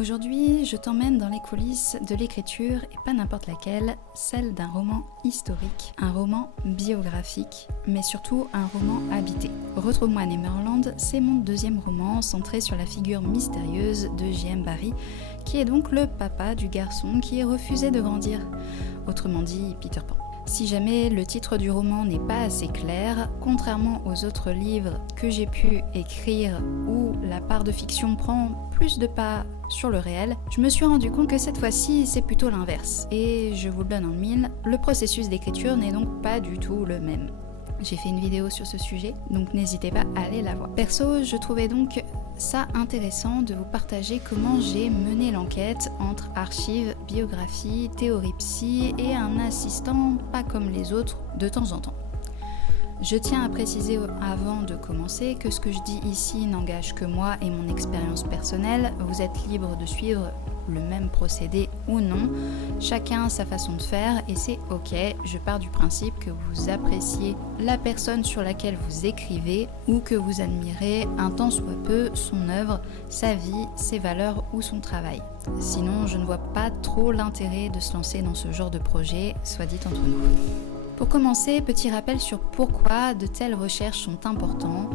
Aujourd'hui, je t'emmène dans les coulisses de l'écriture, et pas n'importe laquelle, celle d'un roman historique, un roman biographique, mais surtout un roman habité. Retrouve-moi à Neverland, c'est mon deuxième roman centré sur la figure mystérieuse de J.M. Barrie, qui est donc le papa du garçon qui refusait de grandir, autrement dit Peter Pan. Si jamais le titre du roman n'est pas assez clair, contrairement aux autres livres que j'ai pu écrire où la part de fiction prend plus de pas sur le réel, je me suis rendu compte que cette fois-ci c'est plutôt l'inverse. Et je vous le donne en mille, le processus d'écriture n'est donc pas du tout le même. J'ai fait une vidéo sur ce sujet, donc n'hésitez pas à aller la voir. Perso, je trouvais donc ça intéressant de vous partager comment j'ai mené l'enquête entre archives, biographie, théorie psy et un assistant pas comme les autres de temps en temps. Je tiens à préciser avant de commencer que ce que je dis ici n'engage que moi et mon expérience personnelle. Vous êtes libre de suivre le même procédé ou non, chacun sa façon de faire et c'est ok. Je pars du principe que vous appréciez la personne sur laquelle vous écrivez ou que vous admirez un tant soit peu son œuvre, sa vie, ses valeurs ou son travail. Sinon, je ne vois pas trop l'intérêt de se lancer dans ce genre de projet, soit dit entre nous. Pour commencer, petit rappel sur pourquoi de telles recherches sont importantes.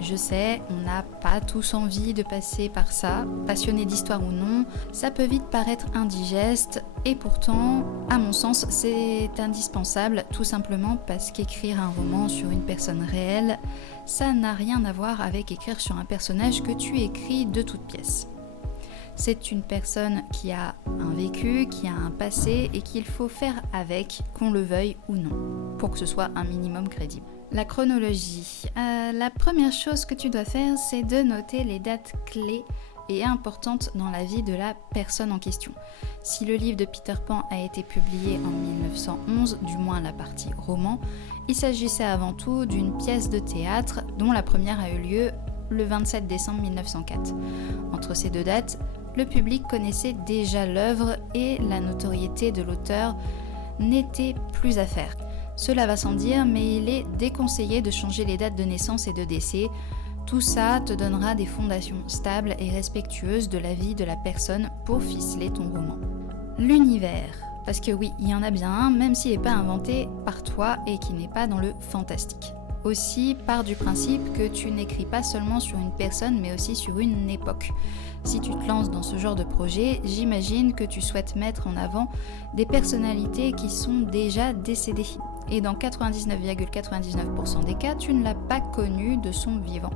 Je sais, on n'a pas tous envie de passer par ça, passionné d'histoire ou non, ça peut vite paraître indigeste et pourtant, à mon sens, c'est indispensable tout simplement parce qu'écrire un roman sur une personne réelle, ça n'a rien à voir avec écrire sur un personnage que tu écris de toutes pièces. C'est une personne qui a un vécu, qui a un passé et qu'il faut faire avec, qu'on le veuille ou non, pour que ce soit un minimum crédible. La chronologie. La première chose que tu dois faire, c'est de noter les dates clés et importantes dans la vie de la personne en question. Si le livre de Peter Pan a été publié en 1911, du moins la partie roman, il s'agissait avant tout d'une pièce de théâtre dont la première a eu lieu le 27 décembre 1904. Entre ces deux dates, le public connaissait déjà l'œuvre et la notoriété de l'auteur n'était plus à faire. Cela va sans dire, mais il est déconseillé de changer les dates de naissance et de décès. Tout ça te donnera des fondations stables et respectueuses de la vie de la personne pour ficeler ton roman. L'univers. Parce que oui, il y en a bien un, même s'il n'est pas inventé par toi et qui n'est pas dans le fantastique. Aussi, part du principe que tu n'écris pas seulement sur une personne, mais aussi sur une époque. Si tu te lances dans ce genre de projet, j'imagine que tu souhaites mettre en avant des personnalités qui sont déjà décédées. Et dans 99,99% des cas, tu ne l'as pas connu de son vivant.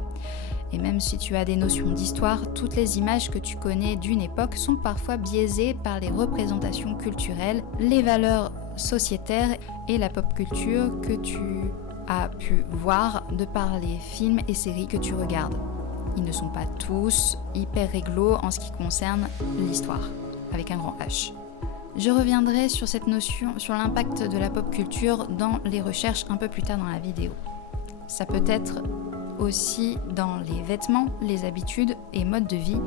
Et même si tu as des notions d'histoire, toutes les images que tu connais d'une époque sont parfois biaisées par les représentations culturelles, les valeurs sociétaires et la pop culture que tu as pu voir de par les films et séries que tu regardes. Ils ne sont pas tous hyper réglo en ce qui concerne l'histoire, avec un grand H. Je reviendrai sur cette notion, sur l'impact de la pop culture dans les recherches un peu plus tard dans la vidéo. Ça peut être aussi dans les vêtements, les habitudes et modes de vie,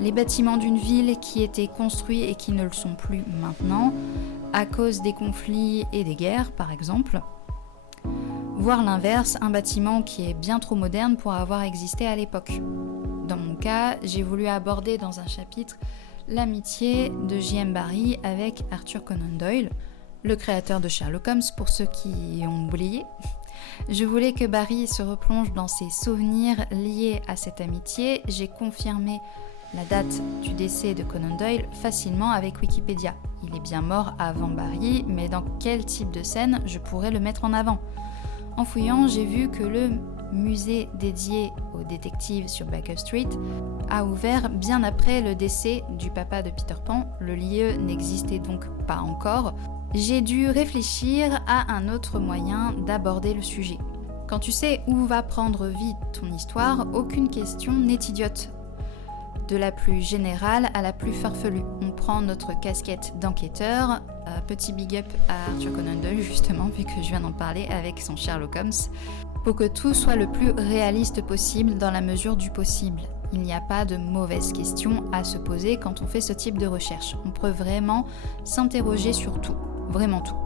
les bâtiments d'une ville qui étaient construits et qui ne le sont plus maintenant, à cause des conflits et des guerres par exemple. Voire l'inverse, un bâtiment qui est bien trop moderne pour avoir existé à l'époque. Dans mon cas, j'ai voulu aborder dans un chapitre l'amitié de J.M. Barrie avec Arthur Conan Doyle, le créateur de Sherlock Holmes pour ceux qui ont oublié. Je voulais que Barrie se replonge dans ses souvenirs liés à cette amitié. J'ai confirmé la date du décès de Conan Doyle facilement avec Wikipédia. Il est bien mort avant Barrie, mais dans quel type de scène je pourrais le mettre en avant ? En fouillant, j'ai vu que le musée dédié aux détectives sur Baker Street a ouvert bien après le décès du papa de Peter Pan. Le lieu n'existait donc pas encore. J'ai dû réfléchir à un autre moyen d'aborder le sujet. Quand tu sais où va prendre vie ton histoire, aucune question n'est idiote. De la plus générale à la plus farfelue. On prend notre casquette d'enquêteur. Petit big up à Arthur Conan Doyle justement, vu que je viens d'en parler avec son Sherlock Holmes, pour que tout soit le plus réaliste possible dans la mesure du possible. Il n'y a pas de mauvaises questions à se poser quand on fait ce type de recherche. On peut vraiment s'interroger sur tout, vraiment tout.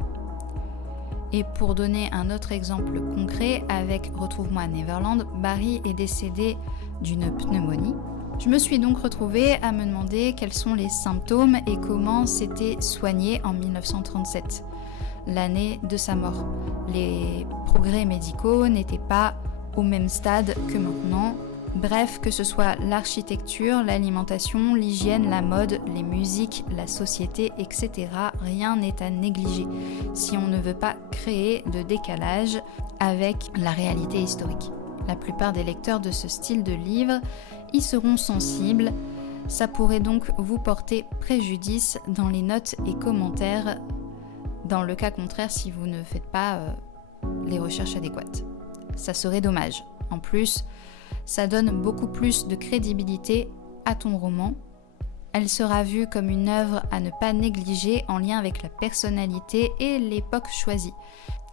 Et pour donner un autre exemple concret, avec Retrouve-moi à Neverland, Barrie est décédé d'une pneumonie. Je me suis donc retrouvée à me demander quels sont les symptômes et comment s'était soigné en 1937, l'année de sa mort. Les progrès médicaux n'étaient pas au même stade que maintenant. Bref, que ce soit l'architecture, l'alimentation, l'hygiène, la mode, les musiques, la société, etc., rien n'est à négliger si on ne veut pas créer de décalage avec la réalité historique. La plupart des lecteurs de ce style de livre y seront sensibles. Ça pourrait donc vous porter préjudice dans les notes et commentaires, dans le cas contraire si vous ne faites pas les recherches adéquates. Ça serait dommage. En plus, ça donne beaucoup plus de crédibilité à ton roman. Elle sera vue comme une œuvre à ne pas négliger en lien avec la personnalité et l'époque choisie.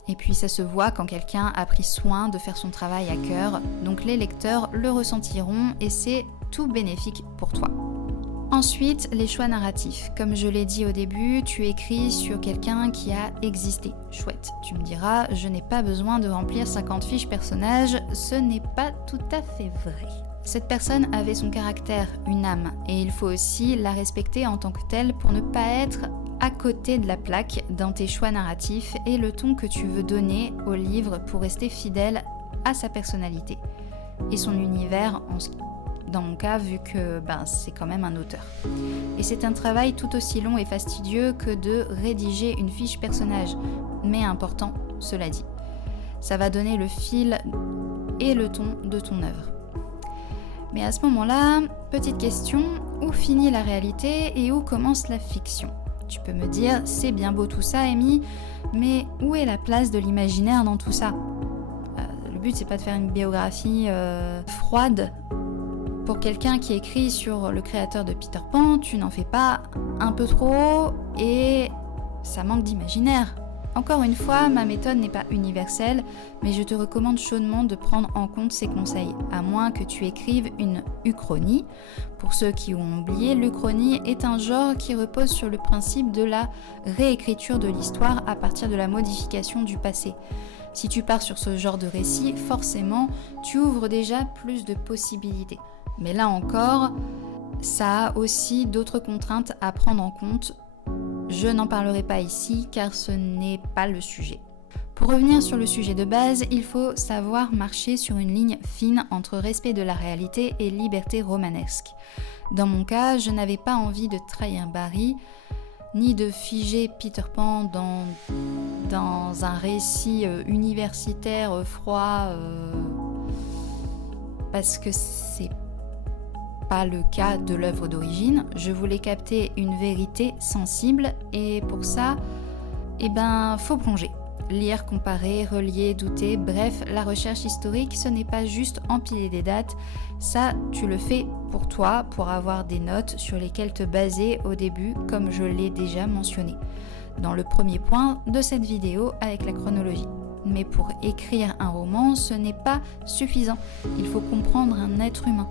Et puis ça se voit quand quelqu'un a pris soin de faire son travail à cœur, donc les lecteurs le ressentiront et c'est tout bénéfique pour toi. Ensuite, les choix narratifs. Comme je l'ai dit au début, tu écris sur quelqu'un qui a existé. Chouette, tu me diras, je n'ai pas besoin de remplir 50 fiches personnages, ce n'est pas tout à fait vrai. Cette personne avait son caractère, une âme, et il faut aussi la respecter en tant que telle pour ne pas être à côté de la plaque dans tes choix narratifs et le ton que tu veux donner au livre pour rester fidèle à sa personnalité et son univers, dans mon cas, vu que c'est quand même un auteur. Et c'est un travail tout aussi long et fastidieux que de rédiger une fiche personnage, mais important, cela dit. Ça va donner le fil et le ton de ton œuvre. Mais à ce moment-là, petite question, où finit la réalité et où commence la fiction ? Tu peux me dire, c'est bien beau tout ça, Amy, mais où est la place de l'imaginaire dans tout ça ? Le but, c'est pas de faire une biographie froide. Pour quelqu'un qui écrit sur le créateur de Peter Pan, tu n'en fais pas un peu trop et ça manque d'imaginaire. Encore une fois, ma méthode n'est pas universelle, mais je te recommande chaudement de prendre en compte ces conseils, à moins que tu écrives une uchronie. Pour ceux qui ont oublié, l'uchronie est un genre qui repose sur le principe de la réécriture de l'histoire à partir de la modification du passé. Si tu pars sur ce genre de récit, forcément, tu ouvres déjà plus de possibilités. Mais là encore, ça a aussi d'autres contraintes à prendre en compte. Je n'en parlerai pas ici car ce n'est pas le sujet. Pour revenir sur le sujet de base, il faut savoir marcher sur une ligne fine entre respect de la réalité et liberté romanesque. Dans mon cas, je n'avais pas envie de trahir Barry, ni de figer Peter Pan dans un récit universitaire froid, parce que c'est pas le cas de l'œuvre d'origine. Je voulais capter une vérité sensible et pour ça, faut plonger. Lire, comparer, relier, douter, bref, la recherche historique, ce n'est pas juste empiler des dates, ça tu le fais pour toi, pour avoir des notes sur lesquelles te baser au début, comme je l'ai déjà mentionné, dans le premier point de cette vidéo avec la chronologie. Mais pour écrire un roman, ce n'est pas suffisant, il faut comprendre un être humain.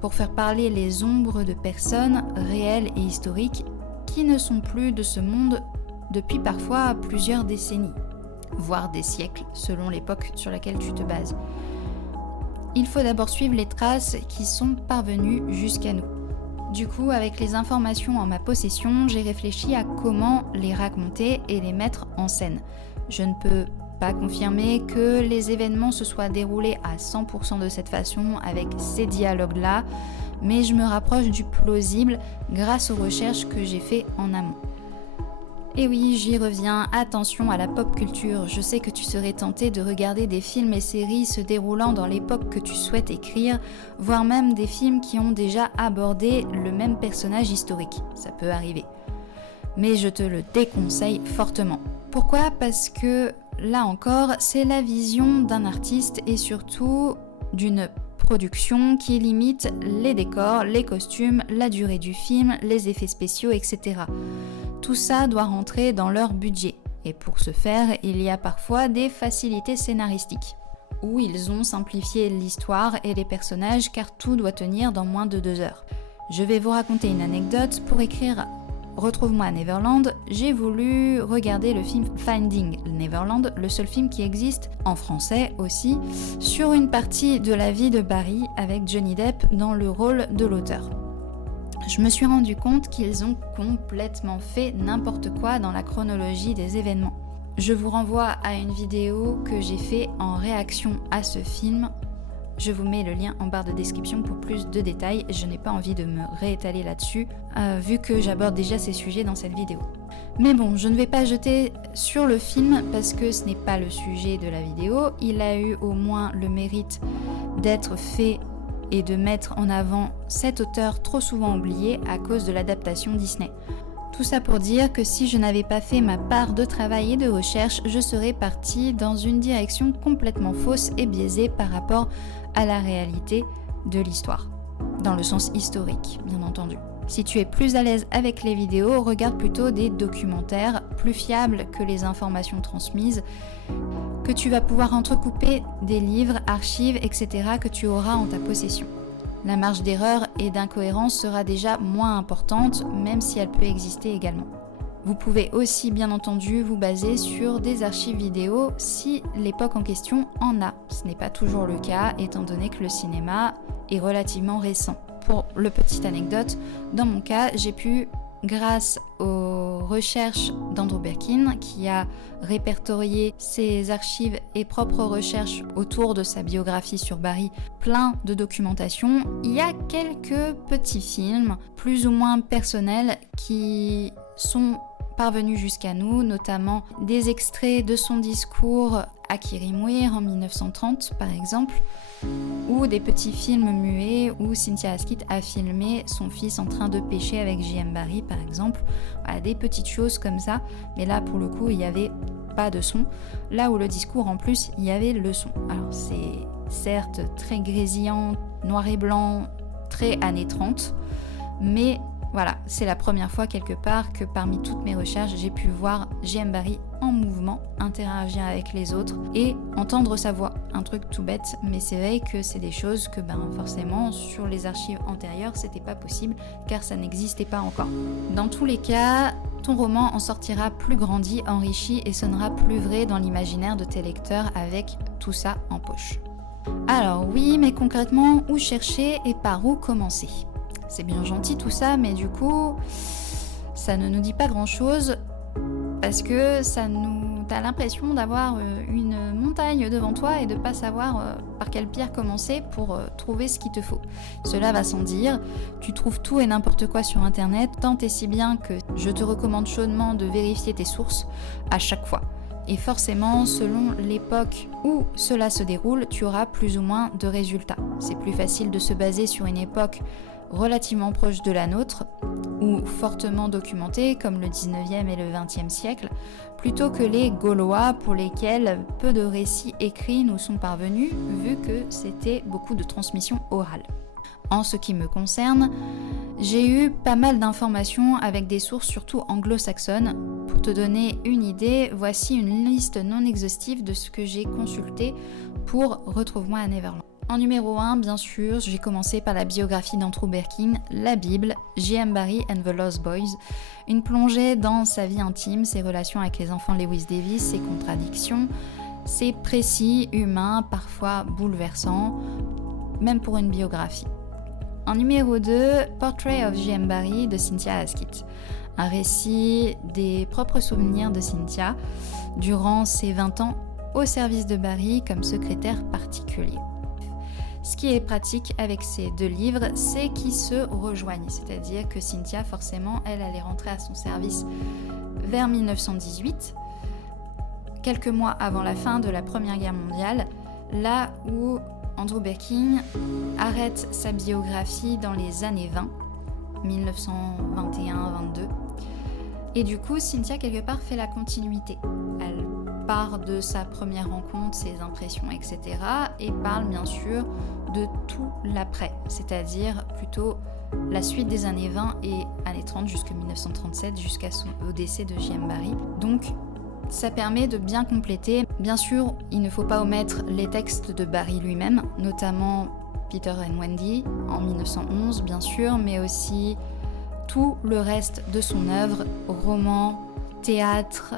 Pour faire parler les ombres de personnes réelles et historiques qui ne sont plus de ce monde depuis parfois plusieurs décennies, voire des siècles selon l'époque sur laquelle tu te bases. Il faut d'abord suivre les traces qui sont parvenues jusqu'à nous. Du coup, avec les informations en ma possession, j'ai réfléchi à comment les raconter et les mettre en scène. Je ne peux pas confirmer que les événements se soient déroulés à 100% de cette façon avec ces dialogues-là, mais je me rapproche du plausible grâce aux recherches que j'ai fait en amont. Et oui, j'y reviens, attention à la pop culture. Je sais que tu serais tenté de regarder des films et séries se déroulant dans l'époque que tu souhaites écrire, voire même des films qui ont déjà abordé le même personnage historique. Ça peut arriver. Mais je te le déconseille fortement. Pourquoi ? Parce que là encore, c'est la vision d'un artiste et surtout d'une production qui limite les décors, les costumes, la durée du film, les effets spéciaux, etc. Tout ça doit rentrer dans leur budget. Et pour ce faire, il y a parfois des facilités scénaristiques, où ils ont simplifié l'histoire et les personnages car tout doit tenir dans moins de 2 heures. Je vais vous raconter une anecdote. Pour écrire Retrouve-moi à Neverland, j'ai voulu regarder le film Finding Neverland, le seul film qui existe, en français aussi, sur une partie de la vie de Barry avec Johnny Depp dans le rôle de l'auteur. Je me suis rendu compte qu'ils ont complètement fait n'importe quoi dans la chronologie des événements. Je vous renvoie à une vidéo que j'ai fait en réaction à ce film. Je vous mets le lien en barre de description pour plus de détails. Je n'ai pas envie de me réétaler là-dessus, vu que j'aborde déjà ces sujets dans cette vidéo. Mais bon, je ne vais pas jeter sur le film parce que ce n'est pas le sujet de la vidéo. Il a eu au moins le mérite d'être fait et de mettre en avant cet auteur trop souvent oublié à cause de l'adaptation Disney. Tout ça pour dire que si je n'avais pas fait ma part de travail et de recherche, je serais partie dans une direction complètement fausse et biaisée par rapport à la réalité de l'histoire, dans le sens historique, bien entendu. Si tu es plus à l'aise avec les vidéos, regarde plutôt des documentaires plus fiables que les informations transmises, que tu vas pouvoir entrecouper des livres, archives, etc. que tu auras en ta possession. La marge d'erreur et d'incohérence sera déjà moins importante, même si elle peut exister également. Vous pouvez aussi bien entendu vous baser sur des archives vidéo si l'époque en question en a. Ce n'est pas toujours le cas étant donné que le cinéma est relativement récent. Pour le petite anecdote, dans mon cas, j'ai pu, grâce aux recherches d'Andrew Birkin, qui a répertorié ses archives et propres recherches autour de sa biographie sur Barry, plein de documentation, il y a quelques petits films, plus ou moins personnels, qui sont parvenus jusqu'à nous, notamment des extraits de son discours à Kirimwir en 1930 par exemple, ou des petits films muets où Cynthia Asquith a filmé son fils en train de pêcher avec J.M. Barrie par exemple. Voilà, des petites choses comme ça, mais là pour le coup il n'y avait pas de son, là où le discours en plus il y avait le son. Alors c'est certes très grésillant, noir et blanc, très années 30, mais voilà, c'est la première fois quelque part que parmi toutes mes recherches, j'ai pu voir J.M. Barrie en mouvement, interagir avec les autres et entendre sa voix. Un truc tout bête, mais c'est vrai que c'est des choses que forcément sur les archives antérieures, c'était pas possible car ça n'existait pas encore. Dans tous les cas, ton roman en sortira plus grandi, enrichi et sonnera plus vrai dans l'imaginaire de tes lecteurs avec tout ça en poche. Alors oui, mais concrètement, où chercher et par où commencer ? C'est bien gentil tout ça, mais du coup, ça ne nous dit pas grand-chose parce que t'as l'impression d'avoir une montagne devant toi et de pas savoir par quelle pierre commencer pour trouver ce qu'il te faut. Cela va sans dire, tu trouves tout et n'importe quoi sur internet, tant et si bien que je te recommande chaudement de vérifier tes sources à chaque fois. Et forcément, selon l'époque où cela se déroule, tu auras plus ou moins de résultats. C'est plus facile de se baser sur une époque relativement proche de la nôtre, ou fortement documentée, comme le 19e et le 20e siècle, plutôt que les Gaulois pour lesquels peu de récits écrits nous sont parvenus, vu que c'était beaucoup de transmission orale. En ce qui me concerne, j'ai eu pas mal d'informations avec des sources surtout anglo-saxonnes. Pour te donner une idée, voici une liste non exhaustive de ce que j'ai consulté pour Retrouve-moi à Neverland. En numéro 1, bien sûr, j'ai commencé par la biographie d'Andrew Birkin, la Bible, J.M. Barrie and the Lost Boys, une plongée dans sa vie intime, ses relations avec les enfants Lewis Davis, ses contradictions, ses précis, humains, parfois bouleversants, même pour une biographie. En numéro 2, Portrait of J.M. Barrie de Cynthia Asquith, un récit des propres souvenirs de Cynthia durant ses 20 ans au service de Barrie comme secrétaire particulier. Ce qui est pratique avec ces deux livres, c'est qu'ils se rejoignent, c'est-à-dire que Cynthia, forcément, elle est rentrée à son service vers 1918, quelques mois avant la fin de la Première Guerre mondiale, là où Andrew Birkin arrête sa biographie dans les années 20, 1921-22, et du coup, Cynthia, quelque part, fait la continuité. Elle part de sa première rencontre, ses impressions, etc. et parle bien sûr de tout l'après, c'est-à-dire plutôt la suite des années 20 et années 30 jusqu'à 1937, au décès de J.M. Barrie. Donc, ça permet de bien compléter. Bien sûr, il ne faut pas omettre les textes de Barrie lui-même, notamment Peter and Wendy en 1911, bien sûr, mais aussi tout le reste de son œuvre, romans, théâtre,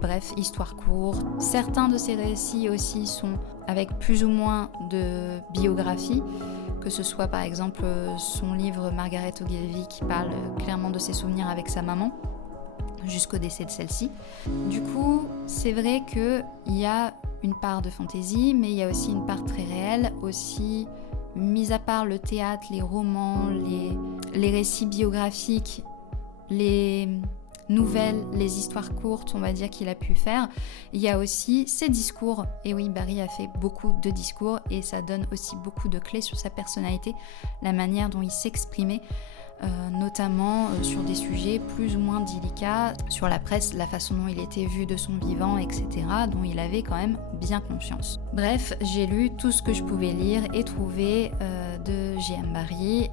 bref, histoire courte. Certains de ses récits aussi sont avec plus ou moins de biographie, que ce soit par exemple son livre Margaret Ogilvy qui parle clairement de ses souvenirs avec sa maman, jusqu'au décès de celle-ci. Du coup, c'est vrai qu'il y a une part de fantaisie, mais il y a aussi une part très réelle, aussi mis à part le théâtre, les romans, les récits biographiques, les nouvelles, les histoires courtes, on va dire, qu'il a pu faire. Il y a aussi ses discours. Et oui, Barry a fait beaucoup de discours et ça donne aussi beaucoup de clés sur sa personnalité, la manière dont il s'exprimait, notamment sur des sujets plus ou moins délicats, sur la presse, la façon dont il était vu de son vivant, etc., dont il avait quand même bien conscience. Bref, j'ai lu tout ce que je pouvais lire et trouver de J.M. Barrie.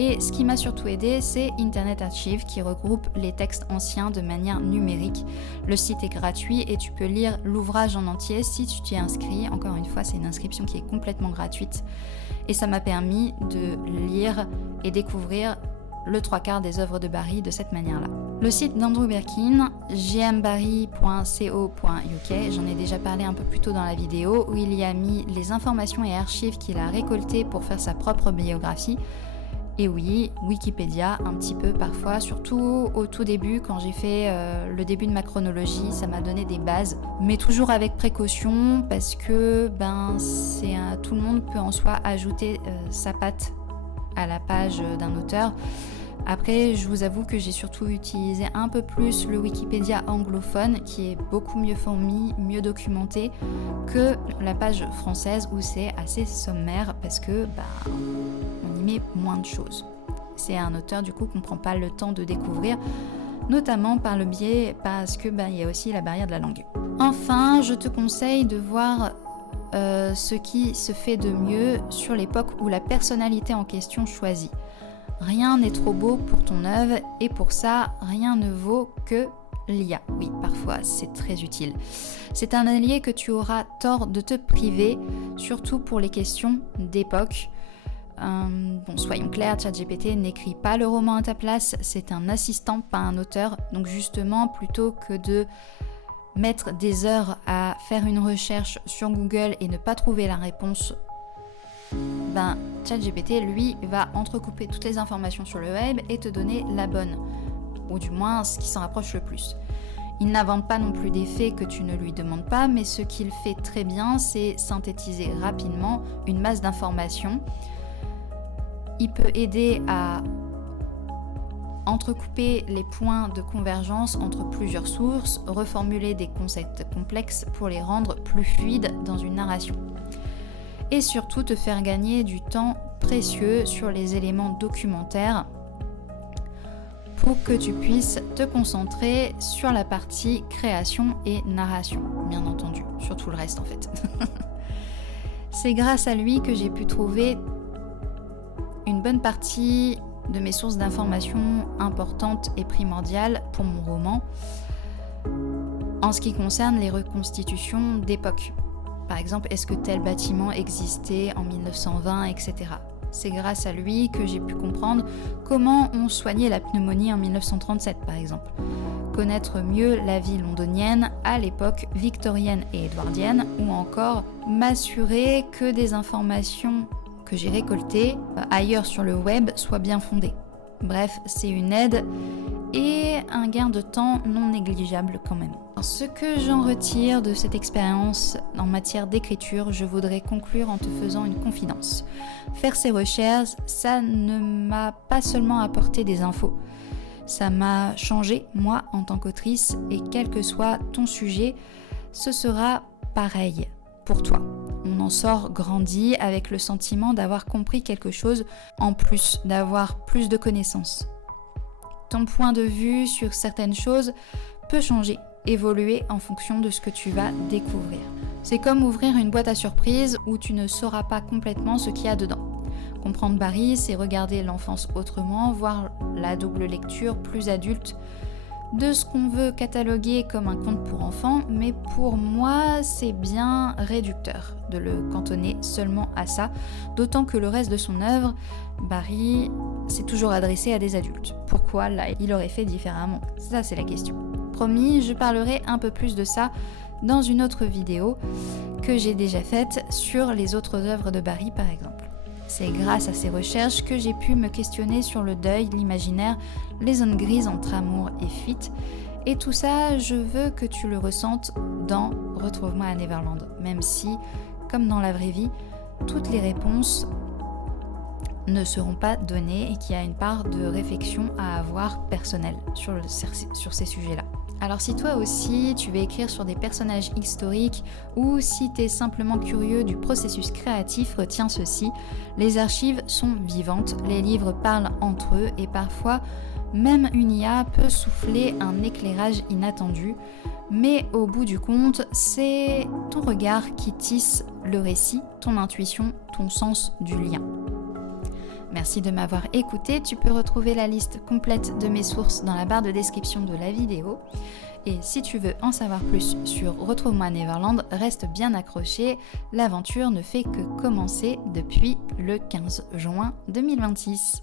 Et ce qui m'a surtout aidé, c'est Internet Archive qui regroupe les textes anciens de manière numérique. Le site est gratuit et tu peux lire l'ouvrage en entier si tu t'y inscris. Encore une fois, c'est une inscription qui est complètement gratuite. Et ça m'a permis de lire et découvrir le 3/4 des œuvres de Barrie de cette manière-là. Le site d'Andrew Birkin, jmbarrie.co.uk, j'en ai déjà parlé un peu plus tôt dans la vidéo, où il y a mis les informations et archives qu'il a récoltées pour faire sa propre biographie. Et oui, Wikipédia un petit peu parfois, surtout au tout début quand j'ai fait le début de ma chronologie, ça m'a donné des bases, mais toujours avec précaution parce que tout le monde peut en soi ajouter sa patte à la page d'un auteur. Après, je vous avoue que j'ai surtout utilisé un peu plus le Wikipédia anglophone qui est beaucoup mieux fourni, mieux documenté que la page française où c'est assez sommaire parce que on y met moins de choses. C'est un auteur du coup qu'on ne prend pas le temps de découvrir, notamment par le biais parce que il y a aussi la barrière de la langue. Enfin, je te conseille de voir ce qui se fait de mieux sur l'époque où la personnalité en question choisit. Rien n'est trop beau pour ton œuvre et pour ça, rien ne vaut que l'IA. Oui, parfois, c'est très utile. C'est un allié que tu auras tort de te priver, surtout pour les questions d'époque. Soyons clairs, ChatGPT n'écrit pas le roman à ta place, c'est un assistant, pas un auteur. Donc justement, plutôt que de mettre des heures à faire une recherche sur Google et ne pas trouver la réponse, ChatGPT, lui, va entrecouper toutes les informations sur le web et te donner la bonne, ou du moins ce qui s'en rapproche le plus. Il n'invente pas non plus des faits que tu ne lui demandes pas, mais ce qu'il fait très bien, c'est synthétiser rapidement une masse d'informations. Il peut aider à entrecouper les points de convergence entre plusieurs sources, reformuler des concepts complexes pour les rendre plus fluides dans une narration. Et surtout te faire gagner du temps précieux sur les éléments documentaires pour que tu puisses te concentrer sur la partie création et narration, bien entendu, sur tout le reste en fait. C'est grâce à lui que j'ai pu trouver une bonne partie de mes sources d'informations importantes et primordiales pour mon roman en ce qui concerne les reconstitutions d'époque. Par exemple, est-ce que tel bâtiment existait en 1920, etc. C'est grâce à lui que j'ai pu comprendre comment on soignait la pneumonie en 1937, par exemple. Connaître mieux la vie londonienne à l'époque victorienne et édouardienne, ou encore m'assurer que des informations que j'ai récoltées ailleurs sur le web soient bien fondées. Bref, c'est une aide et un gain de temps non négligeable quand même. Alors, ce que j'en retire de cette expérience en matière d'écriture, je voudrais conclure en te faisant une confidence. Faire ces recherches, ça ne m'a pas seulement apporté des infos, ça m'a changé, moi, en tant qu'autrice, et quel que soit ton sujet, ce sera pareil pour toi. On en sort grandi avec le sentiment d'avoir compris quelque chose en plus, d'avoir plus de connaissances. Ton point de vue sur certaines choses peut changer, évoluer en fonction de ce que tu vas découvrir. C'est comme ouvrir une boîte à surprises où tu ne sauras pas complètement ce qu'il y a dedans. Comprendre Barrie, c'est regarder l'enfance autrement, voir la double lecture plus adulte de ce qu'on veut cataloguer comme un conte pour enfants, mais pour moi c'est bien réducteur de le cantonner seulement à ça, d'autant que le reste de son œuvre, Barry, s'est toujours adressé à des adultes. Pourquoi là il aurait fait différemment? Ça c'est la question. Promis, je parlerai un peu plus de ça dans une autre vidéo que j'ai déjà faite sur les autres œuvres de Barry par exemple. C'est grâce à ces recherches que j'ai pu me questionner sur le deuil, l'imaginaire, les zones grises entre amour et fuite. Et tout ça, je veux que tu le ressentes dans Retrouve-moi à Neverland. Même si, comme dans la vraie vie, toutes les réponses ne seront pas données et qu'il y a une part de réflexion à avoir personnelle sur ces sujets-là. Alors si toi aussi tu veux écrire sur des personnages historiques ou si tu es simplement curieux du processus créatif, retiens ceci, les archives sont vivantes, les livres parlent entre eux et parfois même une IA peut souffler un éclairage inattendu, mais au bout du compte, c'est ton regard qui tisse le récit, ton intuition, ton sens du lien. Merci de m'avoir écouté, tu peux retrouver la liste complète de mes sources dans la barre de description de la vidéo. Et si tu veux en savoir plus sur Retrouve-moi à Neverland, reste bien accroché, l'aventure ne fait que commencer depuis le 15 juin 2026.